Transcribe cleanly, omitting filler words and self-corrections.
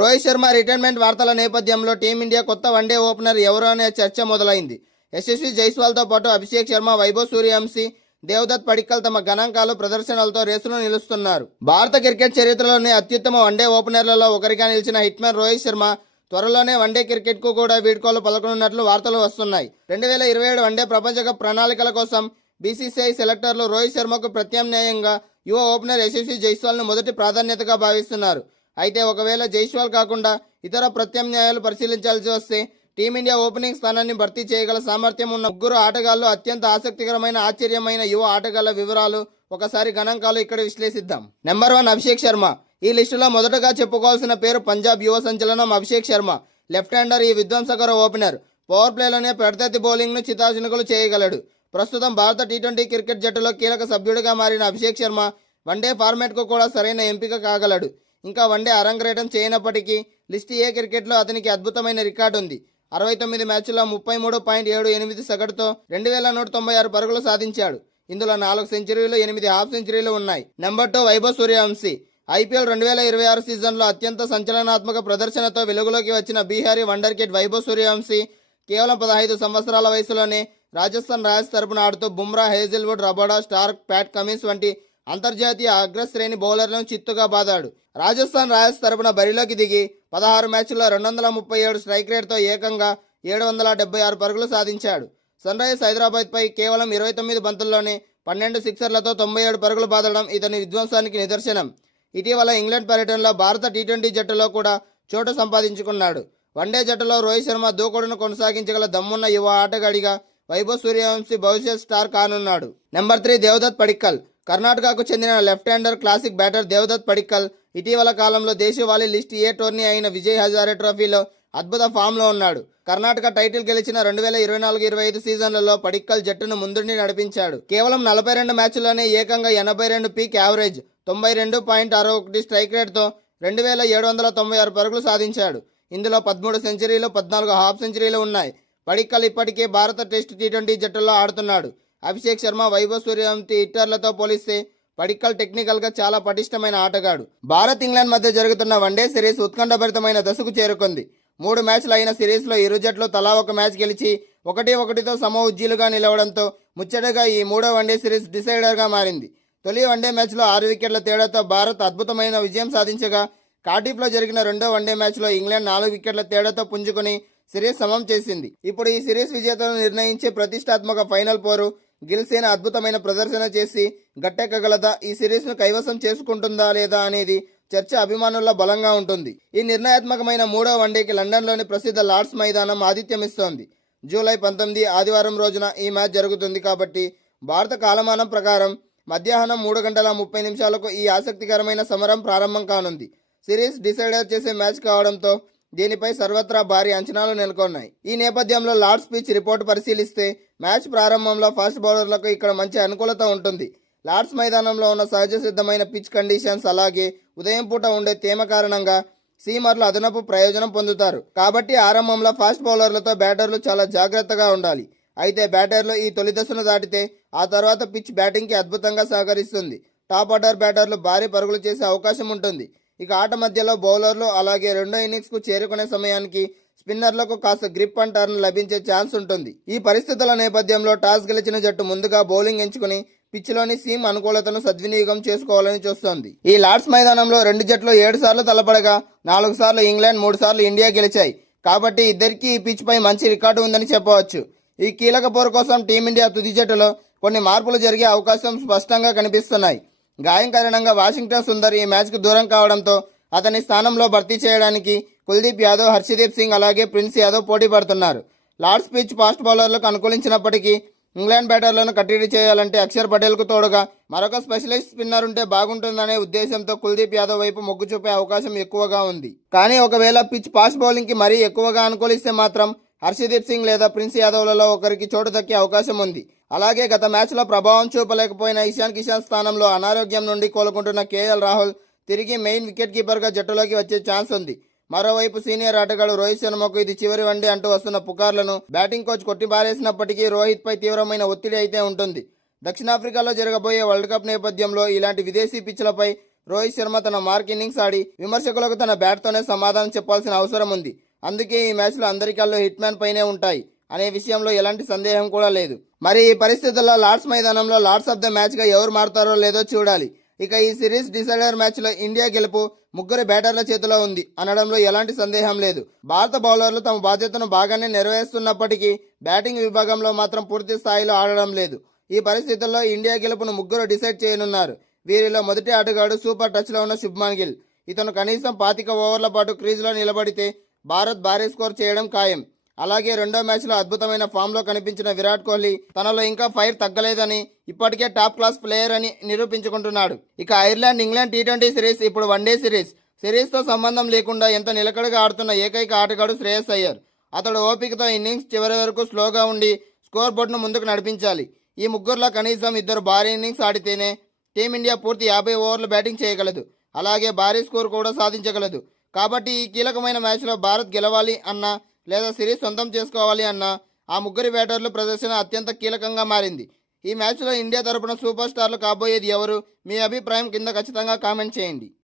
Rohit Sharma retirement వార్తల నేపథ్యంలో team India కొత్త వన్డే ఓపెనర్ ఎవరు అనే చర్చ మొదలైంది. యశస్వి జైస్వాల్తో పాటు అభిషేక్ శర్మ, వైభవ్ సూర్యవంశీ, దేవదత్ పడిక్కల్ తమ గణాంకాలు ప్రదర్శనలతో రేసులో నిలుస్తున్నారు. భారత క్రికెట్ చరిత్రలోనే అత్యుత్తమ వన్డే ఓపెనర్లలో ఒకరిగా నిలిచిన హిట్మ్యాన్ రోహిత్ శర్మ త్వరలోనే వన్డే క్రికెట్కు కూడా వీడ్కోలు పలకనున్నట్లు వార్తలు వస్తున్నాయి. 2027 వన్డే ప్రపంచ కప్ ప్రణాళికల కోసం బీసీసీఐ సెలెక్టర్లు రోహిత్ శర్మకు ప్రత్యామ్నాయంగా యువ ఓపెనర్ యశస్వి జైస్వాల్ను మొదటి ప్రాధాన్యతగా భావిస్తున్నారు. అయితే ఒకవేళ జైస్వాల్ కాకుండా ఇతర ప్రత్యామ్నాయాలు పరిశీలించాల్సి వస్తే టీమిండియా ఓపెనింగ్ స్థానాన్ని భర్తీ చేయగల సామర్థ్యం ఉన్న ముగ్గురు ఆటగాళ్లు అత్యంత ఆసక్తికరమైన ఆశ్చర్యమైన యువ ఆటగాళ్ల వివరాలు ఒకసారి గణాంకాలు ఇక్కడ విశ్లేషిద్దాం. నెంబర్ 1 అభిషేక్ శర్మ. ఈ లిస్టులో మొదటగా చెప్పుకోవాల్సిన పేరు పంజాబ్ యువ సంచలనం అభిషేక్ శర్మ. లెఫ్ట్ హ్యాండర్, ఈ విధ్వంసకర ఓపెనర్ పవర్ ప్లేలోనే ప్రత్యర్థి బౌలింగ్ను చితాచినుకలు చేయగలడు. ప్రస్తుతం భారత టీ20 క్రికెట్ జట్టులో కీలక సభ్యుడిగా మారిన అభిషేక్ శర్మ వన్డే ఫార్మాట్కు కూడా సరైన ఎంపిక కాగలడు. ఇంకా వన్డే అరంగేటం చేయనప్పటికీ లిస్ట్ ఏ క్రికెట్లో అతనికి అద్భుతమైన రికార్డు ఉంది. 69 మ్యాచ్ల్లో 33.78 సగటుతో 2196 పరుగులు సాధించాడు. ఇందులో 4 సెంచరీలు, 8 హాఫ్ సెంచరీలు ఉన్నాయి. నెంబర్ 2 వైభవ్ సూర్యవంశీ. ఐపీఎల్ 2026 సీజన్లో అత్యంత సంచలనాత్మక ప్రదర్శనతో వెలుగులోకి వచ్చిన బీహారీ వండర్ కిడ్ వైభవ్ సూర్యవంశీ కేవలం 15 సంవత్సరాల వయసులోనే రాజస్థాన్ రాయల్స్ తరపున ఆడుతూ Bumrah, Hazlewood, Rabada, Starc, Pat Cummins వంటి అంతర్జాతీయ అగ్రశ్రేణి బౌలర్లను చిత్తుగా బాదాడు. రాజస్థాన్ రాయల్స్ తరపున బరిలోకి దిగి 16 మ్యాచ్ల్లో 237 స్ట్రైక్ రేట్తో ఏకంగా 776 పరుగులు సాధించాడు. సన్ రైజర్స్ హైదరాబాద్పై కేవలం 29 బంతుల్లోనే 12 సిక్సర్లతో 97 పరుగులు బాదడం ఇతని విధ్వంసానికి నిదర్శనం. ఇటీవల ఇంగ్లాండ్ పర్యటనలో భారత టీ20 జట్టులో కూడా చోటు సంపాదించుకున్నాడు. వన్డే జట్టులో రోహిత్ శర్మ దూకుడును కొనసాగించగల దమ్మున్న యువ ఆటగాడిగా వైభవ్ సూర్యవంశీ భవిష్యత్ స్టార్ కానున్నాడు. నెంబర్ 3 దేవదత్ పడిక్కల్. కర్ణాటకకు చెందిన left hander classic batter Devdutt Padikkal ఇటీవల కాలంలో దేశవాళీ లిస్ట్ ఏ టోర్నీ అయిన విజయ్ హజారే ట్రోఫీలో అద్భుత ఫామ్లో ఉన్నాడు. కర్ణాటక టైటిల్ గెలిచిన 2024-25 సీజన్లలో పడిక్కల్ జట్టును ముందుండి నడిపించాడు. కేవలం 42 మ్యాచ్ల్లోనే ఏకంగా 82 పీక్ యావరేజ్, 92.61 స్ట్రైక్ రేట్తో 2796 పరుగులు సాధించాడు. ఇందులో 13 సెంచరీలు, 14 హాఫ్ సెంచరీలు ఉన్నాయి. పడిక్కల్ ఇప్పటికే భారత టెస్ట్ టీ20 జట్టులో ఆడుతున్నాడు. అభిషేక్ శర్మ, వైభవ్ సూర్యవంశీ హిట్టర్లతో పోలిస్తే పడిక్కల్ టెక్నికల్గా చాలా పటిష్టమైన ఆటగాడు. భారత్ ఇంగ్లాండ్ మధ్య జరుగుతున్న వన్డే సిరీస్ ఉత్కంఠభరితమైన దశకు చేరుకుంది. 3 మ్యాచ్లు అయిన సిరీస్లో ఇరు జట్లు తలా ఒక మ్యాచ్ గెలిచి 1-1తో సమ ఉజ్జీలుగా నిలవడంతో ముచ్చటగా ఈ 3వ వన్డే సిరీస్ డిసైడర్గా మారింది. తొలి వన్డే మ్యాచ్లో 6 వికెట్ల తేడాతో భారత్ అద్భుతమైన విజయం సాధించగా, కార్డిఫ్లో జరిగిన రెండో వన్డే మ్యాచ్లో ఇంగ్లాండ్ 4 వికెట్ల తేడాతో పుంజుకుని సిరీస్ సమం చేసింది. ఇప్పుడు ఈ సిరీస్ విజేతను నిర్ణయించే ప్రతిష్టాత్మక ఫైనల్ పోరు గిల్సేన అద్భుతమైన ప్రదర్శన చేసి గట్టెక్కగలదా, ఈ సిరీస్ను కైవసం చేసుకుంటుందా లేదా అనేది చర్చ అభిమానుల్లో బలంగా ఉంటుంది. ఈ నిర్ణయాత్మకమైన 3వ వన్డేకి లండన్లోని ప్రసిద్ధ లార్డ్స్ మైదానం ఆతిథ్యమిస్తోంది. జూలై 19 ఆదివారం రోజున ఈ మ్యాచ్ జరుగుతుంది కాబట్టి భారత కాలమానం ప్రకారం మధ్యాహ్నం 3:30 ఈ ఆసక్తికరమైన సమరం ప్రారంభం కానుంది. సిరీస్ డిసైడర్ చేసే మ్యాచ్ కావడంతో దీనిపై సర్వత్రా భారీ అంచనాలు నెలకొన్నాయి. ఈ నేపథ్యంలో లార్డ్స్ పిచ్ రిపోర్టు పరిశీలిస్తే మ్యాచ్ ప్రారంభంలో ఫాస్ట్ బౌలర్లకు ఇక్కడ మంచి అనుకూలత ఉంటుంది. లార్డ్స్ మైదానంలో ఉన్న సహజ సిద్ధమైన పిచ్ కండిషన్స్, అలాగే ఉదయం పూట ఉండే తేమ కారణంగా సీమర్లు అదనపు ప్రయోజనం పొందుతారు. కాబట్టి ఆరంభంలో ఫాస్ట్ బౌలర్లతో బ్యాటర్లు చాలా జాగ్రత్తగా ఉండాలి. అయితే బ్యాటర్లు ఈ తొలి దశను దాటితే ఆ తర్వాత పిచ్ బ్యాటింగ్కి అద్భుతంగా సహకరిస్తుంది. టాప్ ఆర్డర్ బ్యాటర్లు భారీ పరుగులు చేసే అవకాశం ఉంటుంది. ఇక ఆట మధ్యలో బౌలర్లు, అలాగే రెండో ఇన్నింగ్స్కు చేరుకునే సమయానికి స్పిన్నర్లకు కాస్త గ్రిప్ అండ్ టర్న్ లభించే ఛాన్స్ ఉంటుంది. ఈ పరిస్థితుల నేపథ్యంలో టాస్ గెలిచిన జట్టు ముందుగా బౌలింగ్ ఎంచుకుని పిచ్లోని సీమ్ అనుకూలతను సద్వినియోగం చేసుకోవాలని చూస్తోంది. ఈ లార్డ్స్ మైదానంలో 2 జట్లు 7 సార్లు తలపడగా 4 సార్లు ఇంగ్లాండ్, 3 సార్లు ఇండియా గెలిచాయి. కాబట్టి ఇద్దరికీ ఈ పిచ్ పై మంచి రికార్డు ఉందని చెప్పవచ్చు. ఈ కీలక పోరు కోసం టీమిండియా తుది జట్టులో కొన్ని మార్పులు జరిగే అవకాశం స్పష్టంగా కనిపిస్తున్నాయి. గాయం కారణంగా వాషింగ్టన్ సుందర్ ఈ మ్యాచ్కు దూరం కావడంతో అతని స్థానంలో భర్తీ చేయడానికి కుల్దీప్ యాదవ్, హర్షదీప్ సింగ్, అలాగే ప్రిన్స్ యాదవ్ పోటీ పడుతున్నారు. లార్డ్స్ పిచ్ ఫాస్ట్ బౌలర్లకు అనుకూలించినప్పటికీ ఇంగ్లాండ్ బ్యాటర్లను కట్టడి చేయాలంటే అక్షర్ పటేల్కు తోడుగా మరొక స్పెషలిస్ట్ స్పిన్నర్ ఉంటే బాగుంటుందనే ఉద్దేశంతో కుల్దీప్ యాదవ్ వైపు మొగ్గు చూపే అవకాశం ఎక్కువగా ఉంది. కానీ ఒకవేళ పిచ్ ఫాస్ట్ బౌలింగ్కి మరీ ఎక్కువగా అనుకూలిస్తే మాత్రం హర్షదీప్ సింగ్ లేదా ప్రిన్స్ యాదవ్లలో ఒకరికి చోటు దక్కే అవకాశం ఉంది. అలాగే గత మ్యాచ్లో ప్రభావం చూపలేకపోయిన ఇషాన్ కిషన్ స్థానంలో అనారోగ్యం నుండి కోలుకుంటున్న కేఎల్ రాహుల్ తిరిగి మెయిన్ వికెట్ కీపర్గా జట్టులోకి వచ్చే ఛాన్స్ ఉంది. మరోవైపు సీనియర్ ఆటగాడు రోహిత్ శర్మకు ఇది చివరి వన్డే అంటూ వస్తున్న పుకార్లను బ్యాటింగ్ కోచ్ కొట్టిపారేసినప్పటికీ రోహిత్పై తీవ్రమైన ఒత్తిడి అయితే ఉంటుంది. దక్షిణాఫ్రికాలో జరగబోయే వరల్డ్ కప్ నేపథ్యంలో ఇలాంటి విదేశీ పిచ్లపై రోహిత్ శర్మ తన మార్క్ ఇన్నింగ్స్ ఆడి విమర్శకులకు తన బ్యాట్తోనే సమాధానం చెప్పాల్సిన అవసరం ఉంది. అందుకే ఈ మ్యాచ్లో అందరి కళ్ళు హిట్ మ్యాన్ పైనే ఉంటాయి అనే విషయంలో ఎలాంటి సందేహం కూడా లేదు. మరి ఈ పరిస్థితుల్లో లార్డ్స్ మైదానంలో లార్డ్స్ ఆఫ్ ద మ్యాచ్గా ఎవరు మారుతారో లేదో చూడాలి. ఇక ఈ సిరీస్ డిసైడర్ మ్యాచ్లో ఇండియా గెలుపు ముగ్గురు బ్యాటర్ల చేతిలో ఉంది అనడంలో ఎలాంటి సందేహం లేదు. భారత బౌలర్లు తమ బాధ్యతను బాగానే నెరవేరుస్తున్నప్పటికీ బ్యాటింగ్ విభాగంలో మాత్రం పూర్తి స్థాయిలో ఆడడం లేదు. ఈ పరిస్థితుల్లో ఇండియా గెలుపును ముగ్గురు డిసైడ్ చేయనున్నారు. వీరిలో మొదటి ఆటగాడు సూపర్ టచ్లో ఉన్న శుభ్మన్ గిల్. ఇతను కనీసం 25 ఓవర్ల పాటు క్రీజ్లో నిలబడితే భారత్ భారీ స్కోర్ చేయడం ఖాయం. అలాగే రెండో మ్యాచ్లో అద్భుతమైన ఫామ్లో కనిపించిన విరాట్ కోహ్లీ తనలో ఇంకా ఫైర్ తగ్గలేదని, ఇప్పటికే టాప్ క్లాస్ ప్లేయర్ అని నిరూపించుకుంటున్నాడు. ఇక ఐర్లాండ్ ఇంగ్లాండ్ టీ20 సిరీస్ ఇప్పుడు వన్డే సిరీస్తో సంబంధం లేకుండా ఎంత నిలకడగా ఆడుతున్న ఏకైక ఆటగాడు శ్రేయస్ అయ్యర్. అతడు ఓపికతో ఇన్నింగ్స్ చివరి వరకు స్లోగా ఉండి స్కోర్ బోర్డును ముందుకు నడిపించాలి. ఈ ముగ్గురులో కనీసం ఇద్దరు భారీ ఇన్నింగ్స్ ఆడితేనే టీమిండియా పూర్తి 50 ఓవర్లు బ్యాటింగ్ చేయగలదు. అలాగే భారీ స్కోర్ కూడా సాధించగలదు. కాబట్టి ఈ కీలకమైన మ్యాచ్లో భారత్ గెలవాలి అన్నా లేదా సిరీస్ సొంతం చేసుకోవాలి అన్నా ఆ ముగ్గురి బ్యాటర్లు ప్రదర్శన అత్యంత కీలకంగా మారింది. ఈ మ్యాచ్లో ఇండియా తరపున సూపర్ స్టార్లు కాబోయేది ఎవరు? మీ అభిప్రాయం కింద ఖచ్చితంగా కామెంట్ చేయండి.